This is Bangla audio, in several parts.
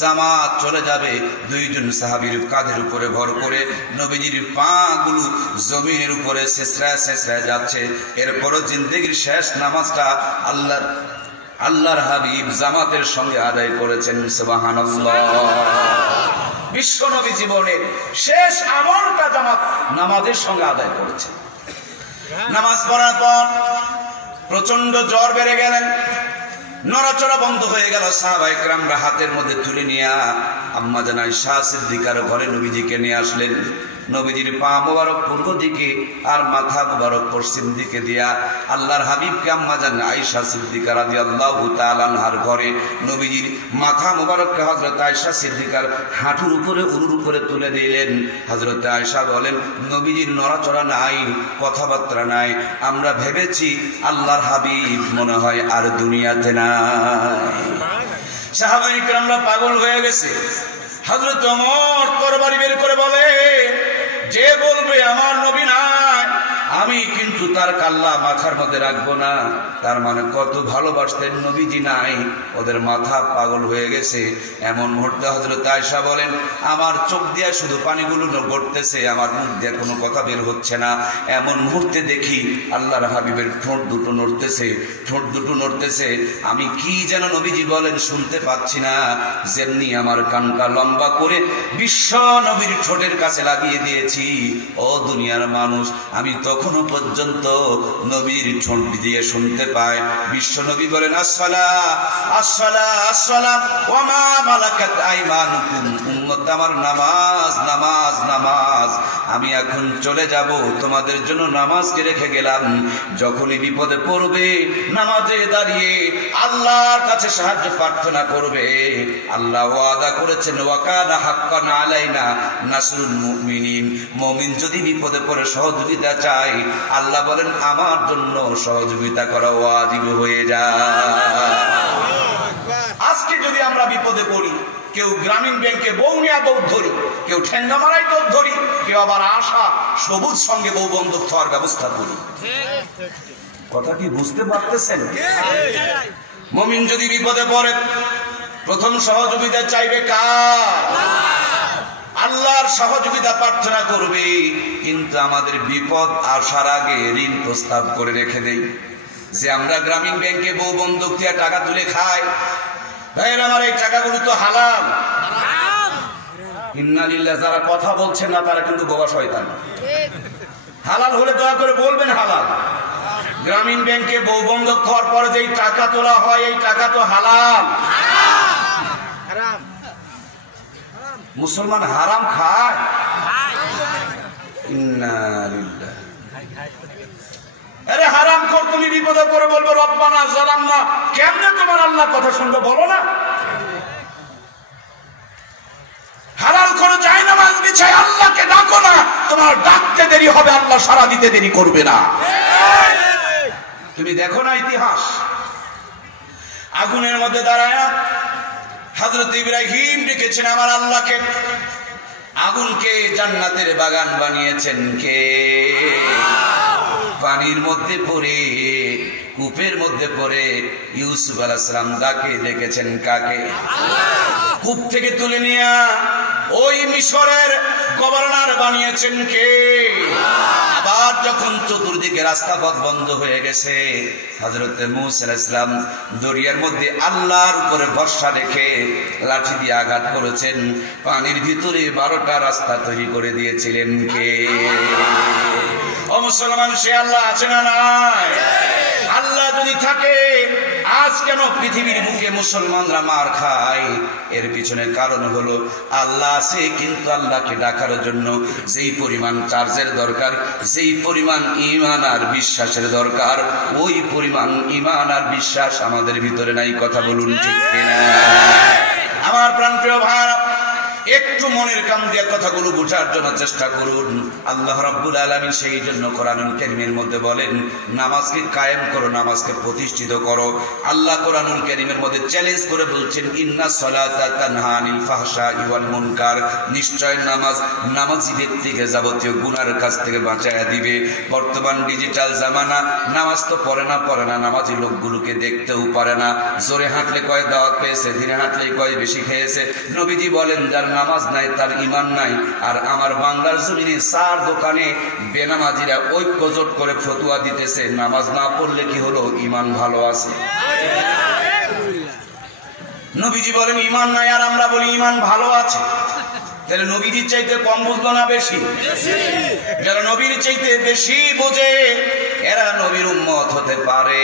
জামাত চলে যাবে, দুইজন সাহাবীর কাঁধের উপরে ভর করে নবীজির পা গুলো জমিনের উপরে ছেঁচড়ায় ছেঁচড়ায় যাচ্ছে। এরপরও জিন্দেগির শেষ নামাজটা আল্লাহর হাবিব জামাতের সঙ্গে আদায় করেছেন। সুবহানাল্লাহ। বিশ্ব নবী জীবনের শেষ আমলটা জামাত নামাজের সঙ্গে আদায় করেছেন। নামাজ পড়ার পর প্রচন্ড জ্বর বেড়ে গেলেন, নড়াচড়া বন্ধ হয়ে গেল। সাহাবায়ে কেরামরা হাতের মধ্যে তুলে নিয়ে আম্মা জান আয়েশা সিদ্দিকার ঘরে নবীজিকে নিয়ে আসলেন। নবীজির পা মোবারক পূর্ব দিকে আর মাথা মোবারক পশ্চিম দিকে দিয়া আল্লাহর হাবিবকে আম্মা জান আয়েশা সিদ্দিকা রাদিয়াল্লাহু তাআলা আনহার ঘরে নবীজির মাথা মোবারককে হযরত আয়েশা সিদ্দিকার হাঁটুর উপরে উরুর উপরে তুলে দিলেন। হযরত আয়েশা বলেন, নবীজির নড়াচড়া নাই, কথাবার্তা নাই, আমরা ভেবেছি আল্লাহর হাবিব মনে হয় আর দুনিয়াতে নাই। সাহাবায়ে কেরামরা পাগল হয়ে গেছে। হযরত ওমর তরবারি বের করে বলে, যে বলবে আমার নবী নাই, আমি কিন্তু তার কাল্লা মাথার মধ্যে রাখবো না। তার মানে কত ভালোবাসতেন নবীজি নাই, ওদের মাথা পাগল হয়ে গেছে। এমন মুহূর্তে হযরত আয়েশা বলেন, আমার চোখ দিয়ে শুধু পানিগুলো গড়তেছে, আমার মুখ দিয়ে কোনো কথা বের হচ্ছে না। এমন মুহূর্তে দেখি আল্লাহর হাবিবের ঠোঁট দুটো নড়তেছে, ঠোঁট দুটো নড়তেছে। আমি কি যেন নবীজি বলেন শুনতে পাচ্ছি না। যেমনি আমার কানটা লম্বা করে বিশ্ব নবীর ঠোঁটের কাছে লাগিয়ে দিয়েছি। ও দুনিয়ার মানুষ, আমি তখনো পর্যন্ত নবীর ঠোঁট দিয়ে শুনতে পাই। বিশ্ব নবী বলেন, আসসালা আসসালা আসসালাম ওয়া মা মালাকাত আইমানুকুম। উম্মত আমার, নামাজ নামাজ নামাজ। আমি এখন চলে যাব, তোমাদের জন্য নামাজকে রেখে গেলাম। যখনই বিপদে পড়বে নামাজে দাঁড়িয়ে আল্লাহর কাছে সাহায্য প্রার্থনা করবে। আল্লাহ ওয়াদা করেছেন, ওয়া কানা হাক্কান আলাইনা নাসরুল মুমিনিন। মুমিন যদি বিপদে পড়ে সহযোগিতা চায়, আল্লাহ বলেন আমার জন্য সহযোগিতা করা ওয়াজিব হয়ে যায়। আজকে যদি আমরা বিপদে পড়ি, কেউ গ্রামীণ ব্যাংকে বউ নিয়ে দৌড় ধরি, কেউ ঠেঙ্গা মারাই দৌড় ধরি, কেউ আবার আশা সবুজ সঙ্গে বউ বন্ধক থাকার ব্যবস্থা করি। কথা কি বুঝতে পারতেছেন? মুমিন যদি বিপদে পড়ে প্রথম সহযোগিতা চাইবে কার? আল্লাহর সহযোগিতা প্রার্থনা করবে। কিন্তু আমাদের বিপদ আসার আগে ঋণ প্রস্তাব করে রেখে দেই যে আমরা গ্রামীণ ব্যাংকে বউ বন্ধক দিয়ে টাকা তুলে খাই। ভাইয়ের আমার, এই টাকাগুলো তো হালাল। ইন্নালিল্লাহ, যারা কথা বলছেন না তারা কিন্তু বোবা শয়তান। হালাল হলে দয়া করে বলবেন হালাল। গ্রামীণ ব্যাংকে বউ বন্ধক হওয়ার পরে যেই টাকা তোলা হয়, এই টাকা তো হালাল। মুসলমান হারাম খায়? আরে হারাম কর, তুমি বিপদে পড়ে বলবে রব্বানা যালামনা। কেমনে তোমার আল্লাহ কথা শুনবে বলো না? হালাল করে যায় নামাজ বিছায় আল্লাহকে ডাকো না, তোমার ডাকতে দেরি হবে, আল্লাহ সাড়া দিতে দেরি করবে না। তুমি দেখো না ইতিহাস, আগুনের মধ্যে দাঁড়ায় হযরত ইব্রাহিম ডেকেছেন আমার আল্লাহকে। আগুনকে জান্নাতের বাগান বানিয়েছেন কে? পানির মধ্যে পড়ে, কূপের মধ্যে পড়ে ইউসুফ আলাইহিস সালাম তাকে ডেকেছেন কাকে? কূপ থেকে তুলে নিয়ে ওই মিশরের গভর্নর বানিয়েছেন কে? আবার যখন চতুর্দিকে রাস্তা পথ বন্ধ হয়ে গেছে, হযরত মূসা আলাইহিস সালাম দরিয়ার মধ্যে আল্লাহর উপরে ভরসা রেখে লাঠি দিয়ে আঘাত করেছেন। পানির ভিতরে 12টা রাস্তা তৈরি করে দিয়েছিলেন কে? ও মুসলমান, সে আল্লাহ আছে না নাই? আল্লাহ যদি থাকে, আজ কেন পৃথিবীর বুকে মুসলমানরা মার খায়? এর পিছনে কারণ হলো আল্লাহ আছে, কিন্তু আল্লাহকে ডাকার জন্য যেই পরিমাণ চার্জের দরকার, যেই পরিমাণ ঈমান আর বিশ্বাসের দরকার, ওই পরিমাণ ঈমান আর বিশ্বাস আমাদের ভিতরে নাই। কথা বলুন ঠিক কিনা? আমার প্রাণপ্রিয় ভাই, একটু মনের কান দিয়ে কথাগুলো বোঝার জন্য চেষ্টা করুন। আল্লাহ রাব্বুল আলামিন সেই জন্য কোরআনুল কারীমের মধ্যে বলেন, নামাজকে কায়েম করো, নামাজকে প্রতিষ্ঠিত করো। আল্লাহ কোরআনুল কারীমের মধ্যে চ্যালেঞ্জ করে বলছেন, ইন্নাস সালাতা তানহা আনিল ফাহশাই ওয়াল মুনকার, নিশ্চয় নামাজ নামাজি ব্যক্তিকে যাবতীয় গুনার কাছ থেকে বাঁচায়া দিবে। বর্তমান ডিজিটাল জামানা, নামাজ তো পড়ে না নামাজি লোকগুলোকে দেখতেও পারে না। জোরে হাঁটলে কয় দাওয়াত পেয়েছে, ধীরে হাঁটলেই কয় বেশি খেয়েছে। নবীজি বলেন, যার নামাজ নাই তার ঈমান নাই। আর আমার বাংলার জমিনে চার দোকানে বেনামাজিরা ঐক্য জোট করে ফতোয়া দিতেছে, নামাজ না পড়লে কি হলো, ঈমান ভালো আছে। নবীজি বলেন ঈমান নাই, আর আমরা বলি ঈমান ভালো আছে। তাহলে নবীজির চাইতে কম বুঝলো না বেশি? যারা নবীর চাইতে বেশি বোঝে এরা নবীর উম্মত হতে পারে।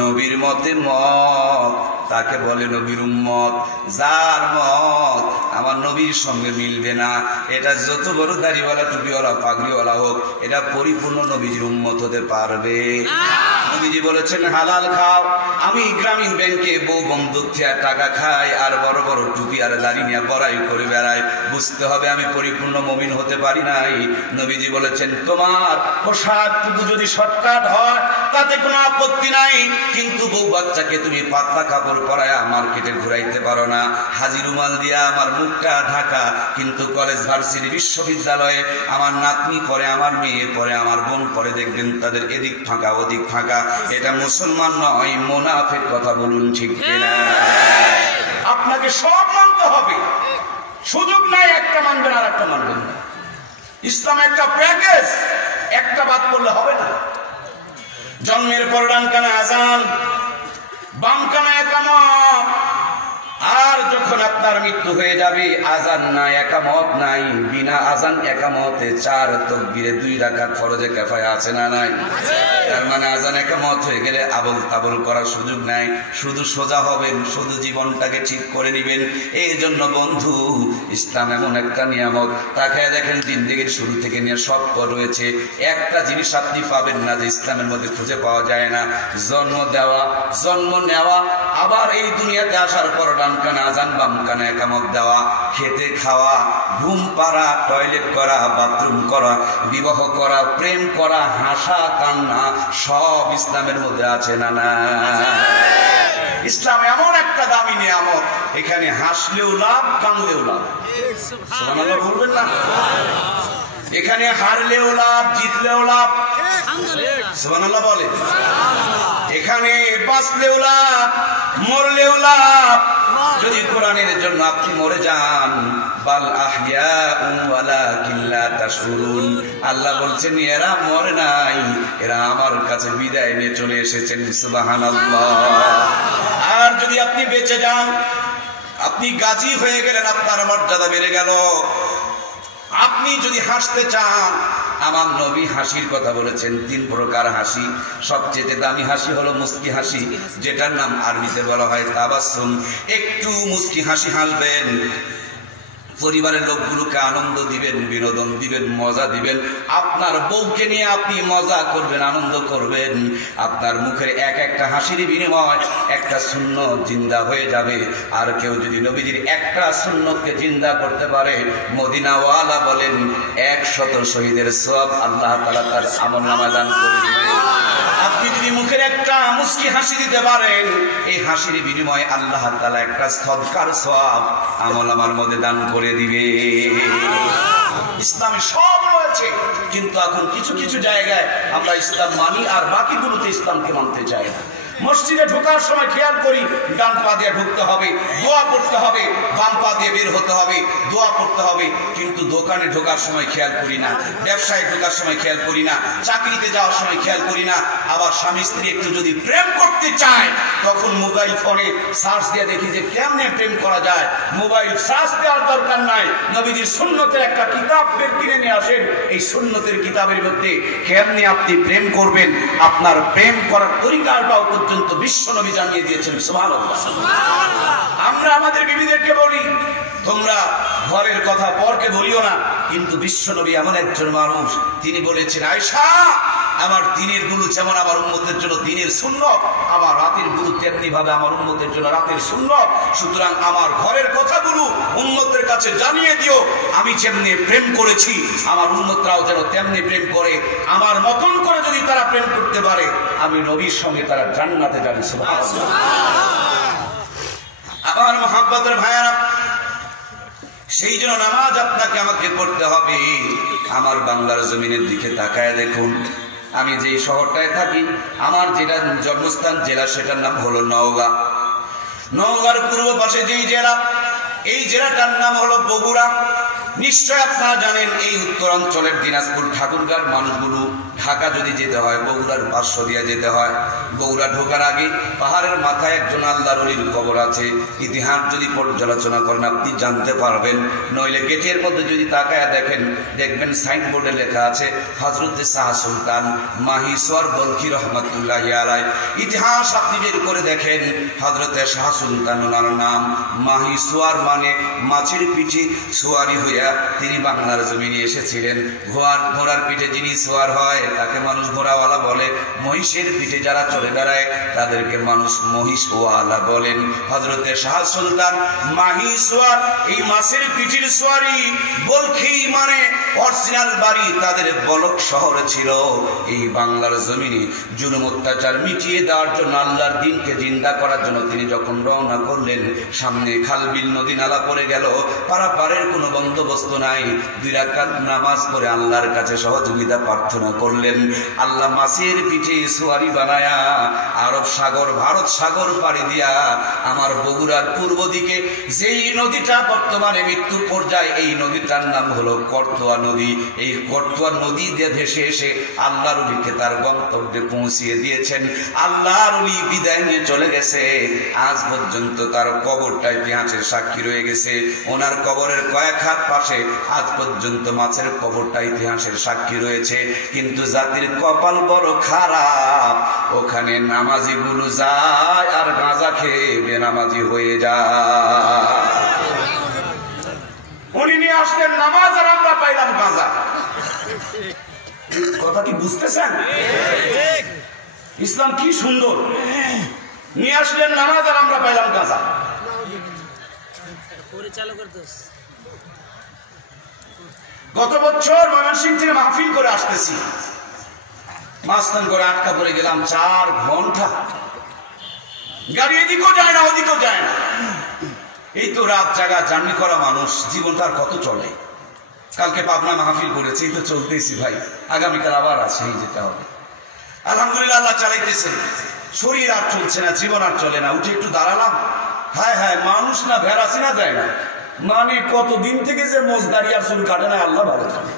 নবীর মতে মত তাকে বলে নবীর উম্মত। যার মত আমার নবীর সঙ্গে মিলবে না, এটা যত বড় দাড়িওয়ালা টুপিওয়ালা পাগড়িওয়ালা হোক, এটা পরিপূর্ণ নবীজির উম্মত হতে পারবে। নবীজি বলেছেন, হালাল খাও। আমি গ্রামীণ ব্যাংকে বউ বন্ধুক থেকে টাকা খাই আর বড় বড় টুপি আর দাড়ি নিয়ে বড়াই করে বেড়াই, বুঝতে হবে আমি পরিপূর্ণ মুমিন হতে পারি নাই। নবীজি বলেছেন, তোমার পোশাকটুকু যদি শর্টকাট হয় তাতে কোনো আপত্তি নাই, কিন্তু বউ বাচ্চাকে তুমি পাতলা কাপড় পরায়া মার্কেটে ঘুরাইতে পারো না। হাজি রুমাল দিয়া আমার মুখটা ঢাকা, কিন্তু কলেজ ভার্সিটি বিশ্ববিদ্যালয়ে আমার নাতনি পরে, আমার মেয়ে পরে, আমার বোন পরে, দেখবেন তাদের এদিক ফাঁকা ওদিক ফাঁকা। এটা মুসলমান নয়, মুনাফিক। কথা বলুন ঠিক কিনা? আপনাকে সব মানতে হবে, সুযোগ নাই একটা মানবেন আর একটা মানবেন না। ইসলাম একটা প্যাকেজ, একটা বাদ করলে হবে না। জন্মের পর ডান কানে আজান, বাম কানে একামত, আর যখন আপনার মৃত্যু হয়ে যাবে আজান নাই, একামত নাই। বিনা আজান একামতে 4 তাকবীরে 2 রাকাত ফরজে কিফায়া আছে না নাই? তার মানে আজান একামত হয়ে গেলে আবল তাবল করার সুযোগ নাই, শুধু সোজা হবেন, শুধু জীবনটাকে ঠিক করে নেবেন। এই জন্য বন্ধু, ইসলাম এমন একটা নিয়ামত, তাকে দেখেন জিন্দেগির শুরু থেকে নিয়ে সব রয়েছে। একটা জিনিস আপনি পাবেন না যে ইসলামের মধ্যে খুঁজে পাওয়া যায় না, জন্ম দেওয়া, জন্ম নেওয়া, আবার এই দুনিয়াতে আসার পর ডান কানে আজান বাম কানে একামত দেওয়া, খেতে খাওয়া, ঘুম পাড়া, টয়লেট করা, বাথরুম করা, বিবাহ করা, প্রেম করা, হাসা কান্না, সব ইসলামের মধ্যে আছে না না? ইসলাম এমন একটা দামি নিয়ামত, এখানে হাসলেও লাভ, কানলেও লাভ। সুবহানাল্লাহ বলবেন না? এখানে হারলেও লাভ, জিতলেও লাভ। সুবহানাল্লাহ বলে। এখানে বাঁচলেও লাভ, মরলেও লাভ। যদি কোরআনের জন্য আপনি মরে যান, বাল আহইয়াউ ওয়ালাকিন লা তাশউরুন, আল্লাহ বলছেন এরা মরে নাই, এরা আমার কাছে বিদায় নিয়ে চলে এসেছেন। সুবহানাল্লাহ। আর যদি আপনি বেঁচে যান, আপনি গাজী হয়ে গেলেন, আপনার মর্যাদা বেড়ে গেল। আপনি যদি হাসতে চান, আমার নবী হাসির কথা বলেছেন 3 প্রকার হাসি। সবচেয়ে দামি হাসি হলো মুস্কি হাসি, যেটার নাম আরবিতে বলা হয় তাবাসসুম। একটু মুস্কি হাসি হাসবেন, পরিবারের লোকগুলোকে আনন্দ দিবেন, বিনোদন দিবেন, মজা দিবেন। আপনার বউকে নিয়ে আপনি মজা করবেন, আনন্দ করবেন। আপনার মুখের এক একটা হাসির বিনিময় একটা সুন্নত জিন্দা হয়ে যাবে। আর কেউ যদি নবীজির একটা সুন্নতকে জিন্দা করতে পারে, মদিনাওয়ালা বলেন 100 শহীদের সওয়াব আল্লাহ তাআলা তার আমলনামায় দান করে দিবেন। আপনি যদি মুখের একটা মুস্কি হাসি দিতে পারেন, এই হাসির বিনিময়ে আল্লাহ তাআলা একটা সদকার সওয়াব আমলনামার মধ্যে দান করে দিবে। ইসলামে সব রয়েছে, কিন্তু এখন কিছু কিছু জায়গায় আমরা ইসলাম মানি আর বাকিগুলোতে ইসলামকে মানতে চাই না। মসজিদে ঢোকার সময় খেয়াল করি, ডান পা দিয়ে ঢুকতে হবে, দোয়া পড়তে হবে, বাম পা দিয়ে বের হতে হবে, দোয়া পড়তে হবে। কিন্তু দোকানে ঢোকার সময় খেয়াল করি না, ব্যবসায় ঢোকার সময় খেয়াল করি না, চাকরিতে যাওয়ার সময় খেয়াল করি না। আবার স্বামী স্ত্রী একটু যদি প্রেম করতে চায়, তখন মোবাইল ফোনে সার্চ দিয়ে দেখি যে কেমনে প্রেম করা যায়। মোবাইল সার্চ দেওয়ার দরকার নাই, নবীজির সুন্নতের একটা কিতাব বের কিনে নিয়ে আসেন। এই সুন্নতের কিতাবের মধ্যে কেমনে আপনি প্রেম করবেন, আপনার প্রেম করার তরিকাটাও পর্যন্ত বিশ্ব নবী জানিয়ে দিয়েছেন। সুবহানাল্লাহ। আমরা আমাদের বিবিদেরকে বলি, তোমরা ঘরের কথা পরকে বলিও না, কিন্তু বিশ্ব নবী এমন একজন মানুষ, তিনি বলেছেন, আয়েশা আমার দিনের গুলো যেমন আমার উম্মতের জন্য দিনের সুন্নত, আমার রাতের গুলো তেমনি ভাবে আমার উম্মতের জন্য রাতের সুন্নত। সুতরাং আমার ঘরের কথাগুলো উম্মতের কাছে জানিয়ে দিও, আমি যেমনি প্রেম করেছি আমার উম্মতরাও যেন তেমনি প্রেম করে, আমার মতন করে যদি তারা প্রেম করতে পারে আমি নবীর সঙ্গে তারা জান্নাতে যাবে। সুবহানাল্লাহ। আমার মহব্বতের ভাইয়ারা, সেই জন্য নামাজ আপনাকে আমাকে পড়তে হবে। আমার বাংলার জমিনের দিকে তাকায় দেখুন, আমি যেই শহরটায় থাকি, আমার যেটা জন্মস্থান জেলা, সেটার নাম হলো নওগাঁ। নওগাঁর পূর্ব পাশে যেই জেলা, এই জেলাটার নাম হলো বগুড়া। নিশ্চয় আপনারা জানেন এই উত্তরাঞ্চলের দিনাজপুর ঠাকুরগাঁর মানুষগুলো ঢাকা যদি যেতে হয় বগুড়ার পাশ দিয়ে যেতে হয়। বগুড়া ঢোকার আগে পাহাড়ের মাথায় একজন আল্লাহর ওলির কবর আছে। ইতিহাস যদি পর্যালোচনা করেন আপনি জানতে পারবেন, নইলে গেটের মধ্যে যদি তাকায় দেখেন, দেখবেন সাইনবোর্ডে লেখা আছে হযরত শাহ সুলতান মাহিসওয়ার বলখী রহমাতুল্লাহি আলাইহি। ইতিহাস আপনি বের করে দেখেন, হযরত শাহ সুলতান ওনার নাম মাহিসওয়ার, মানে মাছের পিঠে সোয়ারি হইয়া তিনি বাংলার জমিনে এসেছিলেন। ঘোড়ার পিঠে যিনি সোয়ার হয় তাকে মানুষ ঘোড়াওয়ালা বলে, মহিষের পিঠে যারা চলে বেড়ায় তাদেরকে মানুষ মহিষওয়ালা বলেন। হযরতে শাহ সুলতান মাহিসওয়ার এই মাছের পিঠের সোয়ারি, বলখী মানে অরিজিনাল বাড়ি তাদের বলক শহরে ছিল। এই বাংলার জমিনে জুলুম অত্যাচার মিটিয়ে দেওয়ার জন্য, আল্লাহর দিনকে জিন্দা করার জন্য তিনি যখন রওনা করলেন, সামনে খালবিল নদী নালা পড়ে গেল, পারাপারের কোনো বন্দোবস্ত নাই। 2 রাকাত নামাজ পড়ে আল্লাহর কাছে সহযোগিতা প্রার্থনা করলেন। আল্লাহ মাছের পিঠে সোয়ারি বানায়া আরব সাগর, ভারত সাগর পাড়ি দিয়া আমার বগুড়ার পূর্ব দিকে যেই নদীটা বর্তমানে মৃত্যু পর্যায়ে, এই নদীটার নাম হলো করতোয়া নদী। এই করতোয়া নদী দিয়ে ভেসে এসে আল্লাহর ওলিকে তার গন্তব্যে পৌঁছিয়ে দিয়েছেন। আল্লাহর ওলি বিদায় নিয়ে চলে গেছে, আজ পর্যন্ত তার কবরটা ইতিহাসের সাক্ষী রয়ে গেছে। ওনার কবরের কয়েক হাত পাশে আজ পর্যন্ত মাছের কবরটা ইতিহাসের সাক্ষী রয়েছে। কিন্তু জাতির কপাল বড় খারাপ, ওখানে নামাজি গুলো যায় আর গাঁজা খেয়ে বেনামাজি হয়ে যায়। উনি নিয়ে আসলেন নামাজ আর আমরা পাইলাম গাঁজা। কথা কি বুঝতেছেন? ইসলাম কি সুন্দর! নিয়ে আসলেন নামাজ আর আমরা পাইলাম গাঁজা। গত বছর ময়মনসিংহ থেকে মাহফিল করে আসতেছি, মাস্তান করে আটকা পড়ে গেলাম 4 ঘন্টা। গাড়ি এদিকেও যায় না ওদিকেও যায় না। এই তো রাত জাগা জার্নি করা মানুষ, জীবনটা আর কত চলে। কালকে পাবনা মাহফিল করেছি, এই তো চলতেছি ভাই, আগামীকাল আবার আছে, এই যেতে হবে। আলহামদুলিল্লাহ আল্লাহ চালাইতেছেন, শরীর আর চলছে না, জীবন আর চলে না। উঠে একটু দাঁড়ালাম, হায় হায় মানুষ না ভেড়া চিনা যায় না। মানে কতদিন থেকে যে মোজদারি আর চুল কাটে না আল্লাহ ভালো জানে,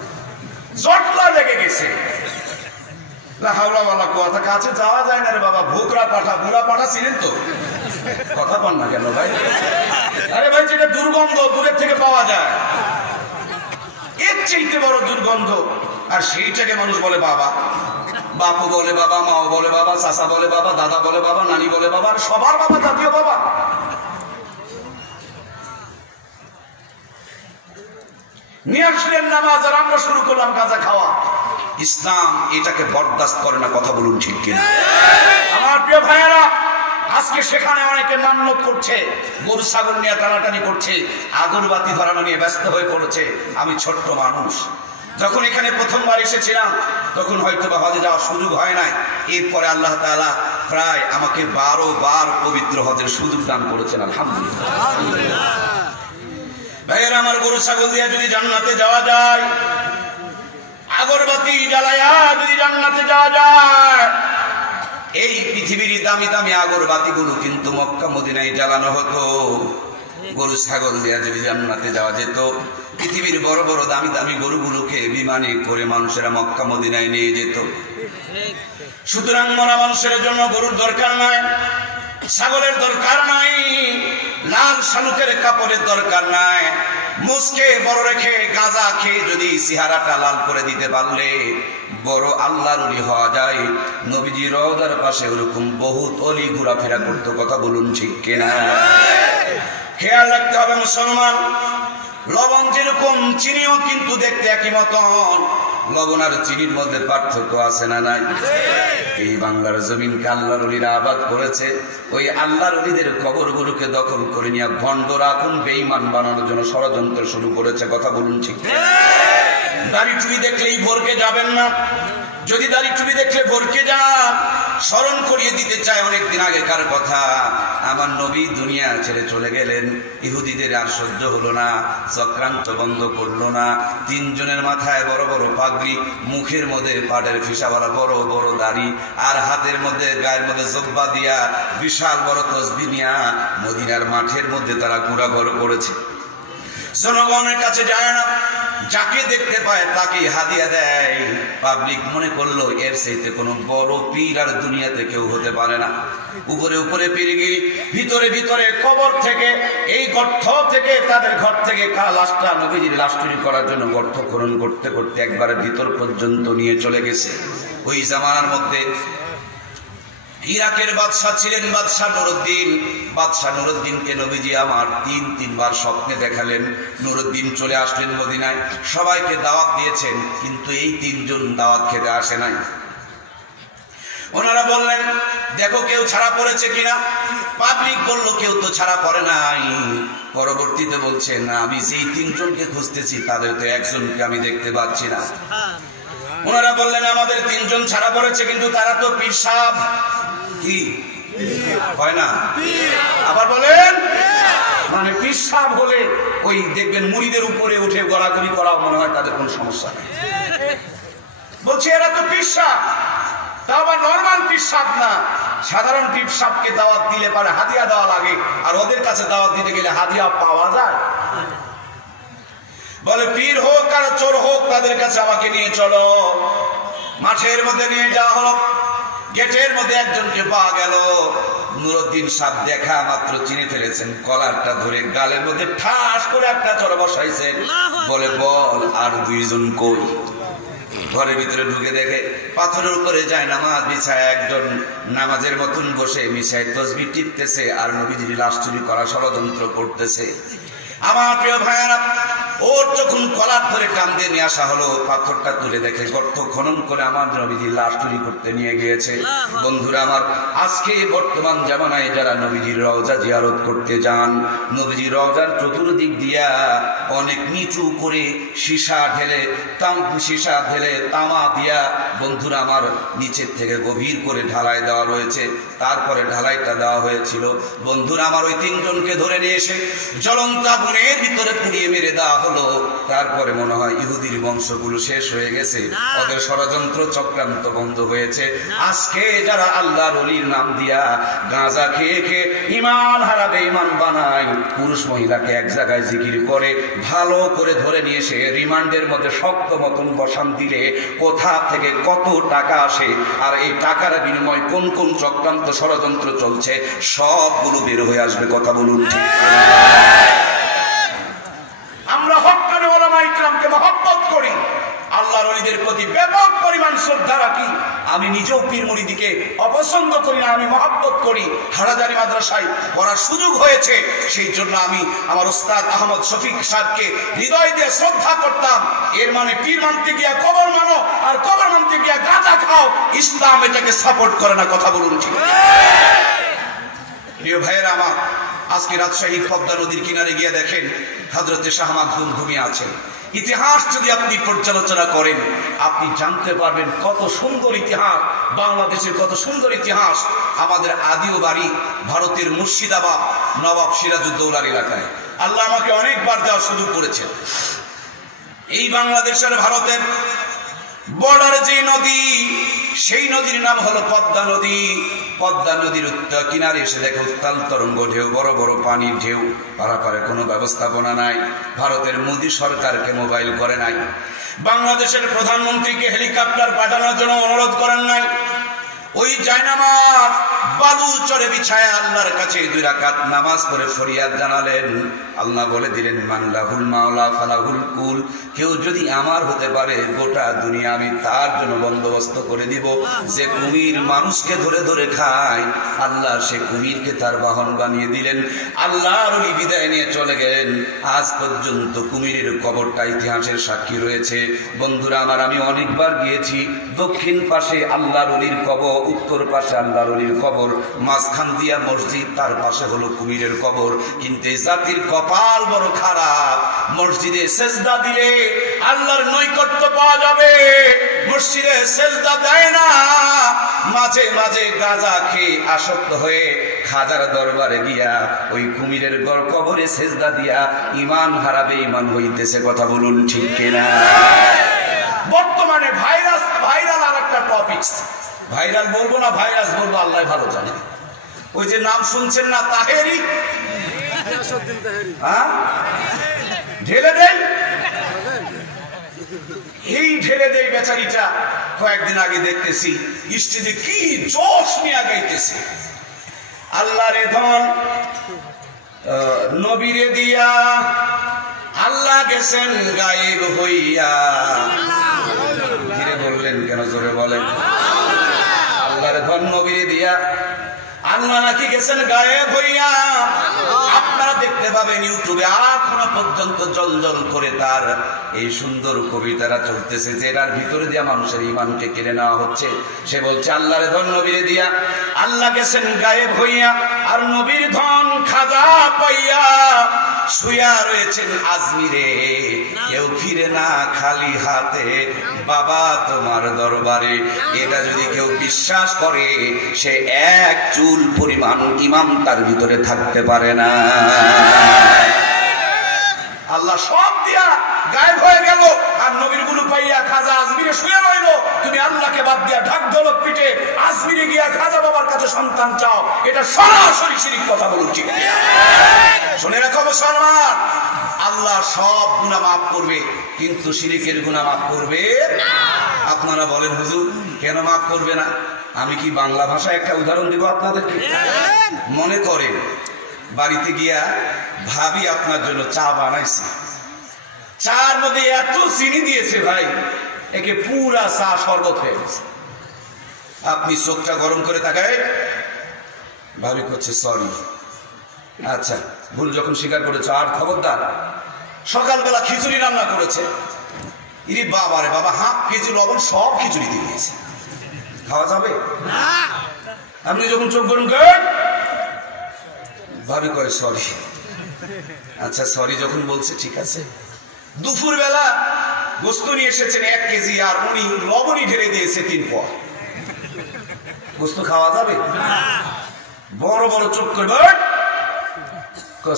জটলা লেগে গেছে। কথা কাছে যাওয়া যায় না রে বাবা। ভোকরা পাঠা, বুড়া পাঠা ছিলেন তো, কথা পান না কেন ভাই? আরে ভাই, যেটা দুর্গন্ধ দূরের থেকে পাওয়া যায়, এর চাইতে বড় দুর্গন্ধ। আর সেইটাকে মানুষ বলে বাবা। বাপু বলে বাবা, মাও বলে বাবা, চাচা বলে বাবা, দাদা বলে বাবা, নানি বলে বাবা, আর সবার বাবা জাতীয় বাবা। নিয়ে আসলেন নামাজ আর আমরা শুরু করলাম গাঁজা খাওয়া। ইসলাম এটাকে বরদাস্ত করে না, কথা বলুন ঠিক কিনা? আমার প্রিয় ভাইয়েরা, আজকে সেখানে অনেকে মান্যত করছে, গরু ছাগল নিয়ে টানাটানি করছে, আগরবাতি ধরানো নিয়ে ব্যস্ত হয়ে পড়েছে। আমি ছোট্ট মানুষ, যখন এখানে প্রথমবার এসেছিলাম তখন হয়তো বা হজে যাওয়ার সুযোগ হয় নাই। এরপরে আল্লাহ তাআলা প্রায় আমাকে 12 বার পবিত্র হজের সুযোগ দান করেছেন, আলহামদুলিল্লাহ। ভাইয়েরা আমার, গরু ছাগল দিয়ে যদি জান্নাতে যাওয়া যায়, আগরবাতি জ্বালায়া যদি জান্নাতে যাওয়া যায়, এই পৃথিবীর দামি দামি আগরবাতি গুলো কিন্তু মক্কা মদিনায় জ্বালানো হতো। গরু ছাগল দিয়ে যদি জান্নাতে যাওয়া যেত, পৃথিবীর বড় বড় দামি দামি গরুগুলোকে বিমানে করে মানুষেরা মক্কা মদিনায় নিয়ে যেত। সুতরাং মরা মানুষের জন্য গরুর দরকার নাই, ছাগলের দরকার নাই, লাল শালুকের কাপড়ের দরকার নাই। মুসকে বড় রেখে গাঁজা খেয়ে যদি চেহারাটা লাল করে দিতে পারলে বড় আল্লাহর ওলি হওয়া যায়। নবীজি রওজার পাশে ওরকম বহুত অলি ঘোরাফেরা করতো, কথা বলুন ঠিক কিনা? খেয়াল রাখতে হবে মুসলমান, লবণ যেরকম চিনিও কিন্তু দেখতে একই মতন, লবণ আর চিনির মধ্যে পার্থক্য আছে না নাই? এই বাংলার জমিনকে আল্লাহর ওলিরা আবাদ করেছে, ওই আল্লাহর ওলিদের কবরগুলোকে দখল করে নিয়ে ভণ্ড রাখুন বেঈমান বানানোর জন্য ষড়যন্ত্র শুরু করেছে। কথা বলুন ঠিক? দাড়ি টুপি দেখলেই ভরকে যাবেন না, যদি দাড়ি টুপি দেখলে ভরকে যান। স্মরণ করিয়ে দিতে চাই অনেকদিন আগেকার কথা, আমার নবী দুনিয়া ছেড়ে চলে গেলেন, ইহুদিদের আর সহ্য হলো না, চক্রান্ত বন্ধ করলো না। তিনজনের মাথায় বড় বড় পাগড়ি, মুখের মধ্যে পাটের ফিসাওয়ালা বড় বড় দাড়ি, আর হাতের মধ্যে গায়ের মধ্যে জব্বা দিয়া বিশাল বড় তসবিহ নিয়া মদিনার মাঠের মধ্যে তারা ঘোরাঘুরি করেছে। জনগণের কাছে যায় না, যাকে দেখতে পায় তাকে হাদিয়া দেয়। পাবলিক মনে করলো এর চাইতে কোনো বড় পীর আর দুনিয়াতে কেউ হতে পারে না। উপরে উপরে পীরগিরি, ভিতরে ভিতরে কবর থেকে, এই গর্ত থেকে, তাদের ঘর থেকে লাশটা নবীজির লাশ চুরি করার জন্য গর্ত খনন করতে করতে একবারে ভিতর পর্যন্ত নিয়ে চলে গেছে। ওই জামানার মধ্যে ইরাকের বাদশাহ ছিলেন বাদশাহ নুরউদ্দিন। বাদশাহ নুরউদ্দিনকে নবীজি আমার তিনবার স্বপ্নে দেখালেন। নুরউদ্দিন চলে আসলেন মদিনায়, সবাইকে দাওয়াত দিয়েছেন, কিন্তু এই তিনজন দাওয়াত খেতে আসে নাই। ওনারা বললেন দেখো কেউ ছাড়া পড়েছে কিনা। পাবলিক বলল কেউ তো ছাড়া পড়ে নাই। পরবর্তীতে বলছেন আমি যেই তিনজনকে খুঁজতেছি তাদের তো একজনকে আমি দেখতে পাচ্ছি না। ওনারা বললেন আমাদের তিনজন ছাড়া পড়েছে, কিন্তু তারা তো পীর সাহেব। কি হয় না? আবার বলেন, মানে পীর সাহেব হলে ওই দেখবেন মুড়িদের উপরে উঠে গড়াগড়ি করা মনে হয় তাদের কোনো সমস্যা নেই। বলছে এরা তো পীর সাহেব, তাও আবার নরমাল পীর সাহেব না। সাধারণ পীর সাহেবকে দাওয়াত দিলে পারে হাদিয়া দেওয়া লাগে, আর ওদের কাছে দাওয়াত দিতে গেলে হাদিয়া পাওয়া যায়। বলে পীর হোক আর চোর হোক তাদের কাছে আমাকে নিয়ে চলো। মাঠের মধ্যে নিয়ে যাওয়া হলো, গেটের মধ্যে একজনকে পাওয়া গেল। নুরউদ্দিন সাহেব দেখা মাত্র চিনে ফেলেছেন, কলারটা ধরে গালের মধ্যে ঠাস করে একটা চড় বসাইছেন। বলে বল আর দুইজন কই? ঘরের ভিতরে ঢুকে দেখে পাথরের উপরে যায় নামাজ বিছায় একজন নামাজের মতন বসে মিশায় তসবিহ টিপতেছে আর নবীজির লাশ চুরি করা ষড়যন্ত্র করতেছে। আমার প্রিয় ভাইয়েরা, ওর যখন কলার ধরে টান দিয়ে নিয়ে আসা হলো, পাথরটা তুলে দেখে গর্ত খনন করে আমার নবীজির লাশ চুরি করতে নিয়ে গিয়েছে। বন্ধুরা আমার, আজকে বর্তমান জামানায় যারা নবীজির রওজা জিয়ারত করতে যান, নবীজির রওজার চতুর্দিক দিয়া অনেক নিচু করে সীসা ঢেলে তামা দিয়া বন্ধুরা আমার নিচের থেকে গভীর করে ঢালাই দেওয়া রয়েছে। তারপরে ঢালাইটা দেওয়া হয়েছিল। বন্ধুরা আমার, ওই তিনজনকে ধরে নিয়ে এসে জ্বলন্ত আগুনের ভিতরে পুড়িয়ে মেরে দেওয়া হলো। তারপরে মনে হয় ইহুদির বংশগুলো শেষ হয়ে গেছে, ওদের ষড়যন্ত্র চক্রান্ত বন্ধ হয়েছে। আজকে যারা আল্লাহর ওলির নাম দিয়া গাঁজা খেয়ে খেয়ে ঈমান হারাবে, ঈমান বানায়, পুরুষ মহিলাকে এক জায়গায় জিকির করে ভালো করে ধরে নিয়ে এসে রিমান্ডের মধ্যে শক্ত মতন বসান দিলে কোথা থেকে কত টাকা আসে, আর এই টাকার বিনিময় কোন কোন চক্রান্ত ষড়যন্ত্র চলছে, সবগুলো বের হয়ে আসবে। কথা বলুন ঠিক? আমরা হক্কানি উলামা ইকরামকে মহব্বত করি, আল্লাহর ওলিদের প্রতি ব্যাপক পরিমাণ শ্রদ্ধা রাখি। আমি নিজেও পীর মুরিদিকে অপছন্দ করি না, আমি মহব্বত করি। হাটাজারি মাদ্রাসায় পড়ার সুযোগ হয়েছে, সেই জন্য আমি আমার ওস্তাদ আহমদ শফিক সাহেবকে হৃদয় দিয়ে শ্রদ্ধা করতাম। এর মানে পীর মানতে গিয়া কবর মানো, আর কবর মানতে গিয়া গাঁজা খাও, ইসলাম এটাকে সাপোর্ট করে না। কথা বলুন ঠিক? প্রিয় ভাইয়েরা আমার, আজকে রাজশাহী পদ্মা নদীর কিনারে গিয়ে দেখেন হযরতে শাহ মাকদুম ঘুমিয়ে আছেন। ইতিহাস যদি আপনি পর্যালোচনা করেন, আপনি জানতে পারবেন কত সুন্দর ইতিহাস, বাংলাদেশের কত সুন্দর ইতিহাস। আমাদের আদিও বাড়ি ভারতের মুর্শিদাবাদ, নবাব সিরাজউদ্দৌলার এলাকায়। আল্লাহ আমাকে অনেকবার যাওয়ার সুযোগ করেছেন। এই বাংলাদেশের ভারতের বর্ডার যে নদী, সেই নদীর নাম হলো পদ্মা নদী। পদ্মা নদীর উত্তর কিনারে এসে দেখে উত্তাল তরঙ্গ ঢেউ, বড় বড় পানির ঢেউ, পারাপারে কোনো ব্যবস্থাপনা নাই। ভারতের মোদী সরকারকে মোবাইল করে নাই, বাংলাদেশের প্রধানমন্ত্রীকে হেলিকপ্টার পাঠানোর জন্য অনুরোধ করেন নাই। ওই জায়নামাজ বালু চড়ে বিছায় আল্লাহর কাছে 2 রাকাত নামাজ পড়ে ফরিয়াদ জানালেন। আল্লাহ বলে দিলেন মান লাহুল মাওলা ফালাহুল কুল, কেউ যদি আমার হতে পারে গোটা দুনিয়া আমি তার জন্য বন্দোবস্ত করে দিব। যে কুমির মানুষকে ধরে ধরে খায়, আল্লাহ সে কুমিরকে তার বাহন বানিয়ে দিলেন। আল্লাহর ওই বিদায় নিয়ে চলে গেলেন। আজ পর্যন্ত কুমিরের কবরটা ইতিহাসের সাক্ষী রয়েছে। বন্ধুরা আমার, আমি অনেকবার গিয়েছি। দক্ষিণ পাশে আল্লাহর ওলির কবর, উত্তর পাশে আল্লাহর ওলির কবর, মাঝখান দিয়া মসজিদ, তার পাশে হলো কুমিরের কবর। কিন্তু এই জাতির কপাল বড় খারাপ। মসজিদে সেজদা দিলে আল্লাহর নৈকট্য পাওয়া যাবে, মসজিদে সেজদা দেয় না। মাঝে মাঝে গাঁজা খেয়ে আসক্ত হয়ে খাজার দরবারে গিয়া ওই কুমিরের কবরে সেজদা দিয়া ঈমান হারাবে, ঈমান হইতেছে। কথা বলুন ঠিক কিনা? বর্তমানে ভাইরাল আর একটা টপিকস, ভাইরাল বলবো না ভাইরাস বলবো আল্লাহ ভালো জানে। ওই যে নাম শুনছেন না, তাহেরি, ঢেলে দেয়, এই ঢেলে দেয় বেচারিটা। কয়েকদিন আগে দেখতেছি স্টেজে কি জোশ নিয়ে গাইতেছে, আল্লাহ রে ধন নবীরে দিয়া আল্লাহ গেছেন গায়েব হইয়া। ধীরে বললেন কেন, জোরে বলেন। আল্লাহ রে ধন নবীরে দিয়া আল্লাহ নাকি গেছেন গায়েব হইয়া। আপনারা দেখতে পাবেন ইউটিউবে এখনো পর্যন্ত জল জল করে তার এই সুন্দর কবিতারা চলতেছে, যেটার ভিতরে দিয়া মানুষের ঈমানকে কেড়ে নেওয়া হচ্ছে। সে বলছে আল্লাহর ধন নবীরে দিয়া আল্লাহ গেছেন গায়েব হইয়া, আর নবীর ধন খাজা পাইয়া শুয়া রয়েছেন আজমিরে। কেউ ফিরে না খালি হাতে বাবা তোমার দরবারে। এটা যদি কেউ বিশ্বাস করে, সে এক চুল পরিমাণ ইমাম তার ভিতরে থাকতে পারে না। আল্লাহ সব দিয়া গায়েব হয়ে গেল, আর নবীর গুলো পাইয়া খাজা আজমিরে শুয়ে রইল। তুমি আল্লাহকে বাদ দিয়া ঢাক ঢোলক পিটে আজমিরে গিয়া খাজা বাবার কাছে সন্তান চাও, এটা সরাসরি শিরক। কথা বলুন ঠিক? শুনে রাখো মুসলমান, আল্লাহ সব গুনাহ মাফ করবে, কিন্তু শিরকের গুনাহ মাফ করবে না। আপনারা বলেন হুজুর কেন মাফ করবে না? আমি কি বাংলা ভাষায় একটা উদাহরণ দিব আপনাদেরকে। মনে করেন বাড়িতে গিয়া ভাবি আপনার জন্য চা বানাইছে, চার মধ্যে এত চিনি দিয়েছে ভাই, একে পুরা চা শরবত হয়ে গেছে। আপনি চোখটা গরম করে তাকায়, ভাবি করছে সরি, আচ্ছা ভুল যখন স্বীকার করেছে আর খবরদার। সকালবেলা খিচুড়ি রান্না করেছে, ইরে বাবা রে বাবা, হাফ কেজি লবণ সব খিচুড়ি দিয়ে দিয়েছে, খাওয়া যাবে না। আপনি যখন চোখ গরম করেন, ভাবি কয় সরি, আচ্ছা সরি যখন বলছে ঠিক আছে। দুপুর বেলা গোস্ত নিয়ে এসেছেন 1 কেজি, আর উনি লবণই ঢেলে দিয়েছে 3 পোয়া। গোস্ত খাওয়া যাবে? বড় বড় চোখ করবে,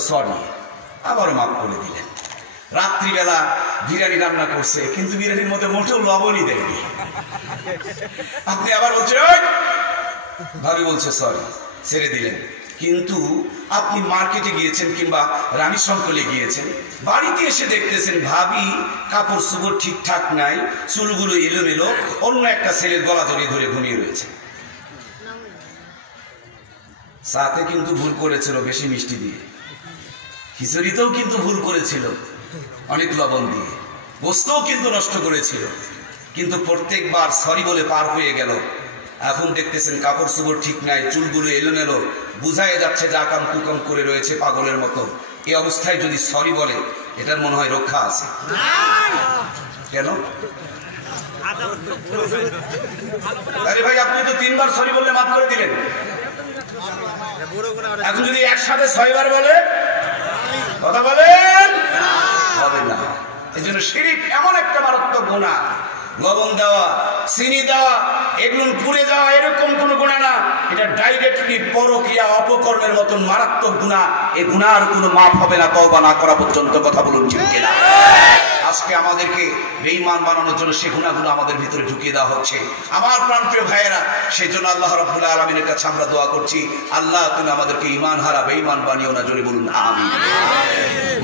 সরি, আবার মাফ করে দিলেন। রাত্রিবেলা বিরিয়ানি রান্না করছে, কিন্তু বিরিয়ানির মধ্যে মোটেও লবণই দেয়নি। আপনি আবার বলছেন, ভাবি বলছে সরি, ছেড়ে দিলেন। কিন্তু আপনি মার্কেটে গিয়েছেন কিংবা রানী শঙ্কলে গিয়েছেন, বাড়িতে এসে দেখতেছেন ভাবি কাপড় চোপড় ঠিকঠাক নাই, চুলগুলো এলোমেলো, অন্য একটা ছেলের গলা ধরে ধরে ঘুমিয়ে রয়েছে। সাথে কিন্তু ভুল করেছিল বেশি মিষ্টি দিয়ে, খিচুড়িতেও কিন্তু ভুল করেছিল অনেক লবণ দিয়ে, গোস্তও কিন্তু নষ্ট করেছিল, কিন্তু প্রত্যেকবার সরি বলে পার হয়ে গেল। এখন দেখতেছেন কাপড় চোপড় ঠিক নাই, চুলগুলো এলোমেলো, বুঝাই যাচ্ছে যা কাম কুকাম করে রয়েছে পাগলের মতো। এই অবস্থায় যদি সরি বলে, এটার মনে হয় রক্ষা আছে। কেন? আরে ভাই, আপনি তো 3 বার সরি বললে মাফ করে দিলেন, এখন যদি একসাথে 6 বার বলে, কথা বলেন, হবে না। এই জন্য শিরক এমন একটা মারাত্মক গুনাহ। লবণ দেওয়া, চিনি দেওয়া, এগুলো পুড়ে যাওয়া এরকম কোন গুনাহ না, এটা ডাইরেক্টলি পরকীয়া অপকর্মের মতন মারাত্মক গুনাহ। এই গুনাহর কোনো মাফ হবে না তওবা না করা পর্যন্ত। কথা বলুন ঠিক কিনা? আজকে আমাদেরকে বেঈমান বানানোর জন্য সে গুনাহগুলো আমাদের ভিতরে ঢুকিয়ে দেওয়া হচ্ছে। আমার প্রাণপ্রিয় ভাইয়েরা, সেই জন্য আল্লাহ রাব্বুল আলামিনের কাছে আমরা দোয়া করছি, আল্লাহ তুমি আমাদেরকে ঈমান হারা বেঈমান বানিও না। জোরে বলুন আমিন।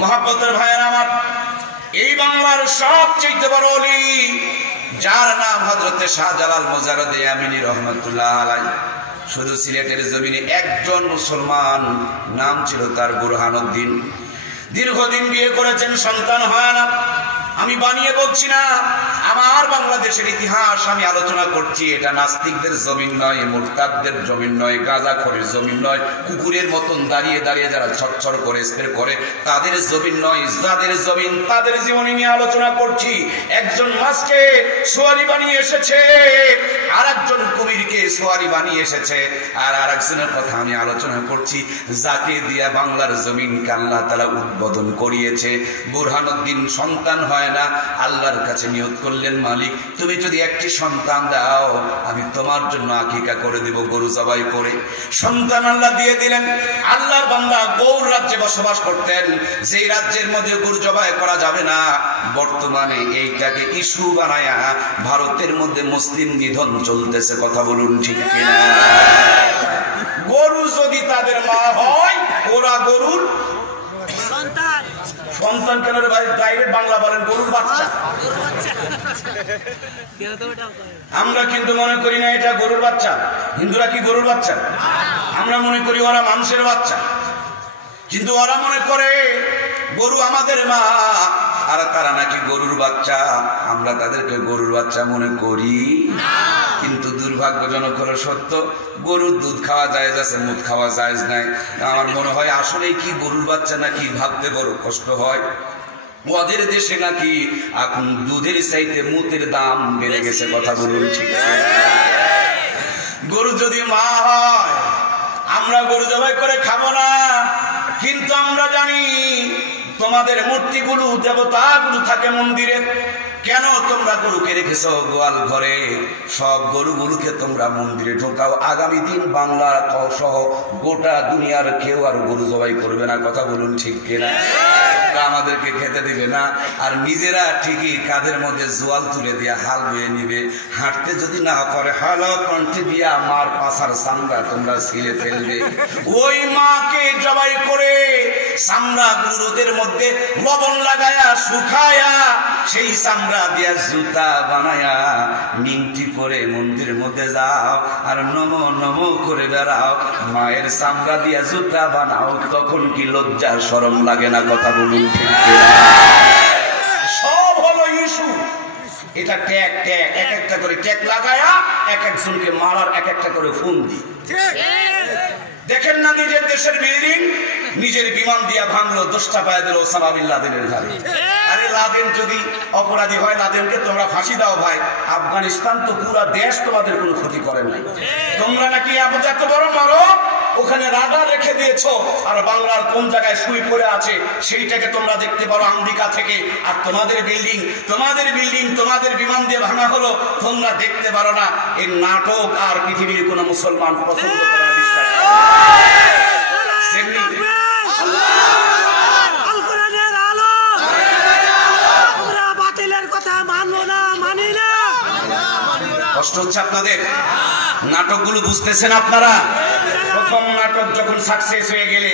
মহব্বতের ভাইয়েরা আমার, এই বাংলার সবচেয়ে বড় ওলি, যার নাম হযরতে শাহজালাল মুজাররদে আমিনী রহমাতুল্লাহ আলাইহি, শুধু সিলেটের জমিনে একজন মুসলমান, নাম ছিল তার বুরহানুদ্দিন। দীর্ঘদিন বিয়ে করেছেন, সন্তান হয় না। আমি বানিয়ে বলছি না, আমার বাংলাদেশের ইতিহাস আমি আলোচনা করছি। এটা নাস্তিকদের জমিন নয়, মুরতাদদের জমিন নয়, গাঁজাখোরের জমিন নয়, কুকুরের মতন দাঁড়িয়ে দাঁড়িয়ে যারা ছটছট করে স্প্রে করে তাদের জমিন নয়। যাদের জমিন তাদের জীবনী নিয়ে আলোচনা করছি। একজন মাছকে সোয়ারি বানিয়ে এসেছে, আর একজন কুমিরকে সোয়ারি বানিয়ে এসেছে, আর একজনের কথা আমি আলোচনা করছি যাকে দিয়া বাংলার জমিনকে আল্লাহ তাআলা উদ্বোধন করিয়েছে। বুরহানুদ্দিন সন্তান হয় না, আল্লাহর কাছে নিয়ত করলেন, মালিক তুমি যদি একটি সন্তান দাও আমি তোমার জন্য আকিকা করে দেব গরু জবাই করে। সন্তান আল্লাহ দিয়ে দিলেন। আল্লাহর বান্দা গৌর রাজ্যে বসবাস করতেন, যেই রাজ্যের মধ্যে গরু জবাই করা যাবে না। বর্তমানে এইটাকে ইস্যু বানায়া ভারতের মধ্যে মুসলিম নিধন চলতেছে। কথা বলুন ঠিক কিনা? গরু যদি তাদের মা হয়, ওরা গরুর সন্তান কেন রে ভাই? ডাইরেক্ট বাংলা বলেন, গরুর বাচ্চা। আমরা কিন্তু মনে করি না এটা গরুর বাচ্চা। হিন্দুরা কি গরুর বাচ্চা? আমরা মনে করি ওরা মানুষের বাচ্চা, কিন্তু ওরা মনে করে গরু আমাদের মা, আর তারা নাকি গরুর বাচ্চা। আমরা তাদেরকে গরুর বাচ্চা মনে করি, কিন্তু দুর্ভাগ্যজনক হলো সত্য, গরুর দুধ খাওয়া জায়েজ আছে, মুদ খাওয়া জায়েজ নাই। আমার মনে হয় আসলেই কি গরুর বাচ্চা নাকি ভাবতে বড় কষ্ট হয়। ওদের দেশে নাকি এখন দুধের চাইতে মুতের দাম বেড়ে গেছে। কথা বলুন ঠিক আছে? গরু যদি মা হয়, আমরা গরু জবাই করে খাবো না, কিন্তু আমরা জানি তোমাদের মূর্তিগুলো, দেবতাগুলো থাকে মন্দিরে। কেন তোমরা গরুকে রেখেছো গোয়াল ঘরে? সব গরুগুলোকে তোমরা মন্দিরে ঢোকাও। আগামী দিন বাংলা সহ গোটা দুনিয়ার কেউ আর গরু জবাই করবে না। কথা বলুন ঠিক কিনা? আমাদেরকে খেতে দিবে না, আর নিজেরা ঠিকই কাঁধের মধ্যে জোয়াল তুলে দিয়ে হাল বয়ে নিবে। হাঁটতে যদি না পারে হালো কণ্ঠে দিয়া মার পাছার চামড়া তোমরা ছিলে ফেলবে। ওই মাকে জবাই করে চামড়া গুঁড়োদের মধ্যে লবণ লাগায়া শুকায়া সেই চামড়া দিয়া জুতা বানায়া মিংটি করে মন্দিরের মধ্যে যাও আর নমো নমো করে বেড়াও। মায়ের চামড়া দিয়া জুতা বানাও, তখন কি লজ্জা শরম লাগে না? কথা বলুন ঠিক? সব হলো ইস্যু। এটা ট্যাগ ট্যাগ, এক একটা করে ট্যাগ লাগায়া এক একজনকে মারার এক একটা করে ফোন দি। দেখেন না নিজের দেশের বিল্ডিং নিজের বিমান দিয়া ভাঙলো, 10টা পায়ে দিল ওসামা বিন লাদেনের ঘাড়ে। আরে লাদেন যদি অপরাধী হয়, লাদেনকে তোমরা ফাঁসি দাও ভাই। আফগানিস্তান তো পুরা দেশ তোমাদের কোনো ক্ষতি করে নাই। তোমরা নাকি এত বড় মারো, ওখানে রাডার রেখে দিয়েছো, আর বাংলার কোন জায়গায় শুই পড়ে আছে সেইটাকে তোমরা দেখতে পারো আমেরিকা থেকে। আর তোমাদের বিল্ডিং তোমাদের বিমান দিয়ে ভাঙা হলো, তোমরা দেখতে পারো না। এই নাটক আর পৃথিবীর কোন মুসলমান পছন্দ করে না, বিশ্বাস কষ্ট হচ্ছে আপনাদের? নাটকগুলো বুঝতেছেন আপনারা? প্রথম নাটক যখন সাকসেস হয়ে গেলে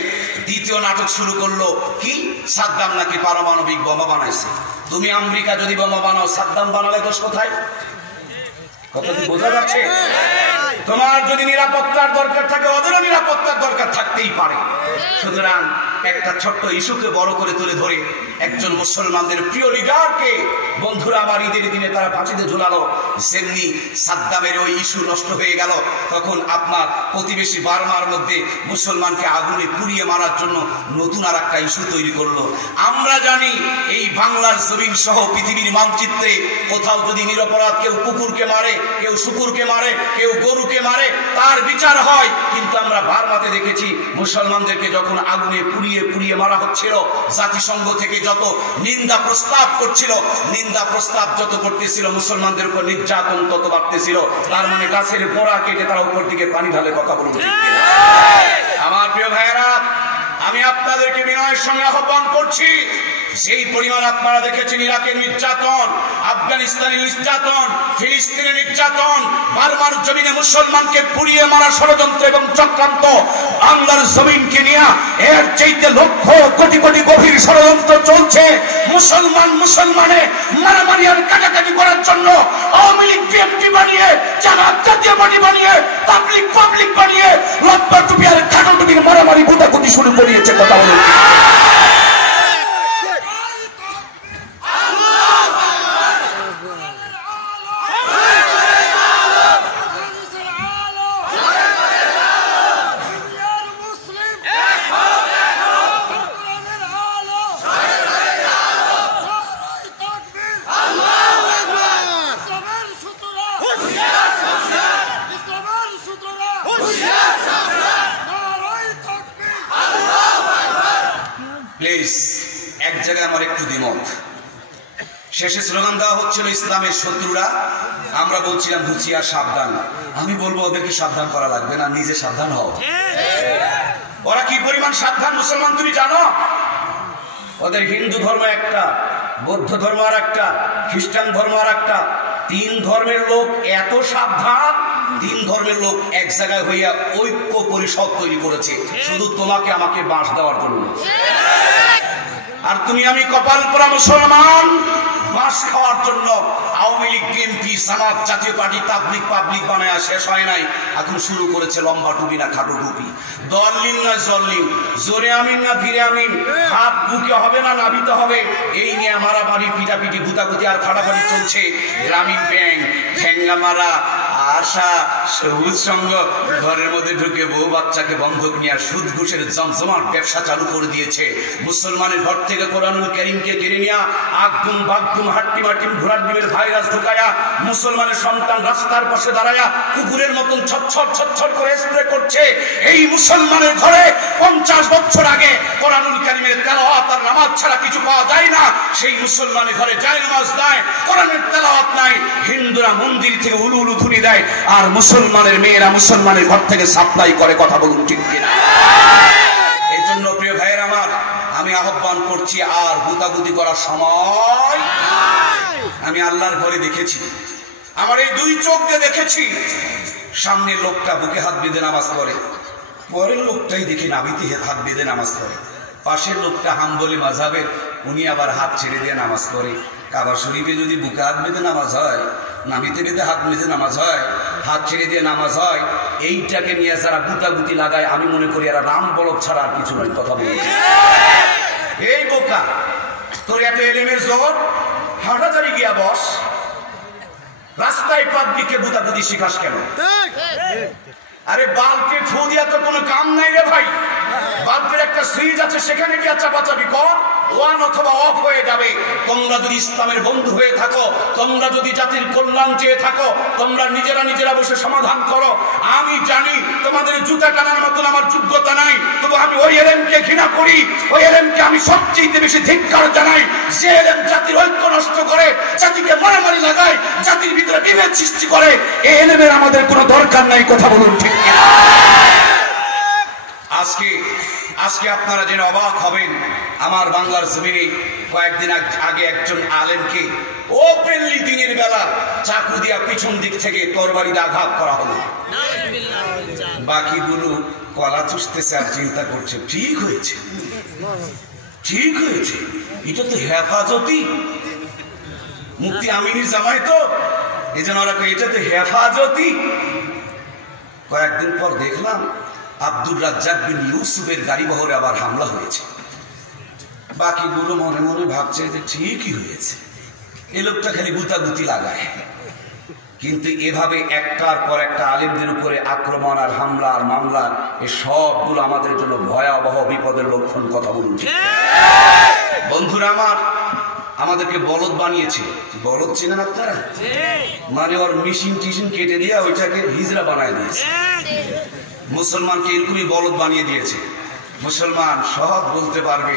দ্বিতীয় নাটক শুরু করলো কি? সাদ্দাম নাকি পারমাণবিক বোমা বানাইছে। তুমি আমেরিকা যদি বোমা বানাও, সাদ্দাম বানালে দোষ কোথায়? কথা কি বোঝা যাচ্ছে? তোমার যদি নিরাপত্তার দরকার থাকে, ওদেরও নিরাপত্তার দরকার থাকতেই পারে। সুতরাং একটা ছোট্ট ইস্যুকে বড় করে তুলে ধরে একজন মুসলমানদের প্রিয় লিডারকে বন্ধুরা আমার ঈদের দিনে তারা ফাঁসিতে ঝুলালো, সেমনি সাদ্দামের ওই ইস্যু নষ্ট হয়ে গেল। তখন আপনার প্রতিবেশী বার্মার মধ্যে মুসলমানকে আগুনে পুড়িয়ে মারার জন্য নতুন আর একটা ইস্যু তৈরি করলো। আমরা জানি এই বাংলার জমিন সহ পৃথিবীর মানচিত্রে কোথাও যদি নিরপরাধ কেউ কুকুরকে মারে, কেউ শুকুরকে মারে, কেউ গরুকে মারে, তার বিচার হয়। কিন্তু আমরা বার্মাতে দেখেছি মুসলমানদেরকে যখন আগুনে পুড়িয়ে মারা হচ্ছিল, জাতিসংঘ থেকে যত নিন্দা প্রস্তাব করছিল, নিন্দা প্রস্তাব যত করতেছিল, মুসলমানদের উপর নির্যাতন তত বাড়তেছিল। তার মানে গাছের গোড়া কেটে তারা উপর দিকে পানি ঢালে। কথা বলুন। আমার প্রিয় ভাইয়েরা, আমি আপনাদেরকে বিনয়ের সঙ্গে আহ্বান করছি, যেই পরিমাণ আপনারা দেখেছেন ইরাকের নির্যাতন, আফগানিস্তানের নির্যাতন, ফিলিস্তিনের নির্যাতন, বার্মার জমিনে মুসলমানকে পুড়িয়ে মারা ষড়যন্ত্র এবং চক্রান্ত, বাংলার জমিনকে নিয়ে এর চাইতে লক্ষ কোটি কোটি গভীর ষড়যন্ত্র চলছে। মুসলমানে মারামারি আর কাটাকাটি করার জন্য আওয়ামী লীগ বিএনপি বানিয়ে, জামাত জাতীয় পার্টি বানিয়ে, পাবলিক বানিয়ে লম্বা টুপি আর খাটো টুপির মারামারি গুতাগুতি শুরু করিয়েছে। কথা বলুন। প্লিজ এক জায়গায় আমার একটু দ্বিমত। শেষে স্লোগান দেওয়া হচ্ছিল ইসলামের শত্রুরা, আমরা বলছিলাম হুঁশিয়ার সাবধান। আমি বলবো ওদেরকে সাবধান করা লাগবে না, নিজে সাবধান হও। ওরা কি পরিমাণ সাবধান মুসলমান তুমি জানো? ওদের হিন্দু ধর্ম একটা, বৌদ্ধ ধর্ম আর একটা, খ্রিস্টান ধর্ম আর একটা, 3 ধর্মের লোক এত সাবধান, 3 ধর্মের লোক এক জায়গায় হইয়া ঐক্য পরিষদ তৈরি করেছে শুধু তোমাকে আমাকে বাঁশ দেওয়ার জন্য। আর তুমি আমি কপাল পোড়া মুসলমান বাঁশ খাওয়ার জন্য আওয়ামী লীগ বিএনপি জামাত জাতীয় পার্টি পাবলিক বানায় শেষ হয় নাই, এখন শুরু করেছে লম্বা টুপি না খাটো টুপি, দলিল না জল্লিম, জোরে আমিন না ধীরে আমিন, হাত বুকে হবে না নাবিতে হবে, এই নিয়ে মারামারি পিটাপিটি গুতাগুতি আর ফাটাফাটি চলছে। গ্রামীণ ব্যাংক, ঠেঙ্গা মারা, আশা, সবুজ সংঘ ঘরের মধ্যে ঢুকে বউ বাচ্চাকে বন্ধক নিয়ে সুদ ঘুষের জমজমাট ব্যবসা চালু করে দিয়েছে। মুসলমানের ঘর থেকে কোরআনুল কারীমকে কেড়ে নিয়ে আগুম বাগুম হাট্টি মাটিম ঘোড়ার ডিমের ভাইরাস ঢুকায়া মুসলমানের সন্তান রাস্তার পাশে দাঁড়ায়া কুকুরের মতন ছটছট করে স্প্রে করছে। এই মুসলমানের ঘরে 50 বছর আগে কোরআনুল কারীমের তেলাওয়াত আর নামাজ ছাড়া কিছু পাওয়া যায় না, সেই মুসলমানের ঘরে যায় নামাজ নাই, কোরআনের তেলাওয়াত নাই, হিন্দুরা মন্দির থেকে উলু উলু ধুনি দেয় আর মুসলমানের মেয়েরা মুসলমানের ঘর থেকে সাপ্লাই করে। কথা বলুন ঠিক কিনা? এই জন্য প্রিয় ভাইয়ের আমার, আমি আহ্বান করছি আর গুতাগুতি করার সময়। আমি আল্লাহর ঘরে দেখেছি, আমার এই 2 চোখ দিয়ে দেখেছি, সামনের লোকটা বুকে হাত বেঁধে নামাজ পড়ে, পরের লোকটাই দেখি নাভিতে হাত বেঁধে নামাজ পড়ে, পাশের লোকটা হাম্বলি মাযহাবের, উনি আবার হাত ছেড়ে দিয়ে নামাজ পড়ে। কাবা শরীফে যদি বুকে হাত বেঁধে নামাজ হয়, নাভিতে বেঁধে হাত বেঁধে নামাজ হয়, হাত ছেড়ে দিয়ে নামাজ হয়, এইটাকে নিয়ে যারা গুতাগুতি লাগায়, আমি মনে করি এরা রাম বলদ ছাড়া আর কিছু নয়। কথা বলি, এই বোকা, তোর এত এলেমের জোর, হাটাজারি গিয়া বস, রাস্তায় পাবলিকে গুতাগুতি শিখাস কেন? আরে বাল্বে ফু দিয়া তো কোনো কাম নাই রে ভাই, বাল্বের একটা সুইচ আছে, সেখানে গিয়া চাপাচাপি কর, অন অথবা অফ হয়ে যাবে। তোমরা যদি ইসলামের বন্ধু হয়ে থাকো, তোমরা যদি জাতির কল্যাণ চেয়ে থাকো, তোমরা নিজেরা বসে সমাধান করো। আমি জানি তোমাদের জুতা টানার মতন আমার যোগ্যতা নাই, তবু আমি ওই এলেমকে ঘৃণা করি, ওই এলেমকে আমি সবচেয়ে বেশি ধিক্কার জানাই, যে এলেম জাতির ঐক্য নষ্ট করে, জাতিকে মারামারি লাগায়, জাতির ভিতরে বিভেদ সৃষ্টি করে। এই এলেমের আমাদের কোনো দরকার নাই। কথা বলুন ঠিক কিনা? আজকে আপনারা জেনে অবাক হবেন, আমার বাংলার জমিনে কয়েকদিন আগে একজন আলেমকে ওপেনলি দিনের বেলা চাকু দিয়া পিছন দিক থেকে তরবারিতে আঘাত করা হলো। বাকিগুলো কলা চুষতেছে আর চিন্তা করছে ঠিক হয়েছে, এটা তো হেফাজতি, মুফতি আমিনীর জামাই তো, এই জন্য ওরা এটা তো হেফাজতি। কয়েকদিন পর দেখলাম আব্দুর রাজ্জাক বিন ইউসুফের গাড়ি বহরে আবার হামলা হয়েছে। বাকিগুলো মনে মনে ভাবছে যে ঠিকই হয়েছে, এ লোকটা খালি গুতাগুতি লাগায়। কিন্তু এভাবে একটার পর একটা আলেমদের উপরে আক্রমণ আর হামলা আর মামলা, এ সবগুলো আমাদের জন্য ভয়াবহ বিপদের লক্ষণ। কথা বলুন বন্ধুরা আমার, আমাদেরকে বলদ বানিয়েছে। বলদ চেনেন আপনারা? মানে ওর মেশিন টিশিন কেটে দিয়ে ওইটাকে হিজড়া বানায় দিয়েছে। মুসলমানকে এরকমই বলদ বানিয়ে দিয়েছে। মুসলমান সব বলতে পারবে,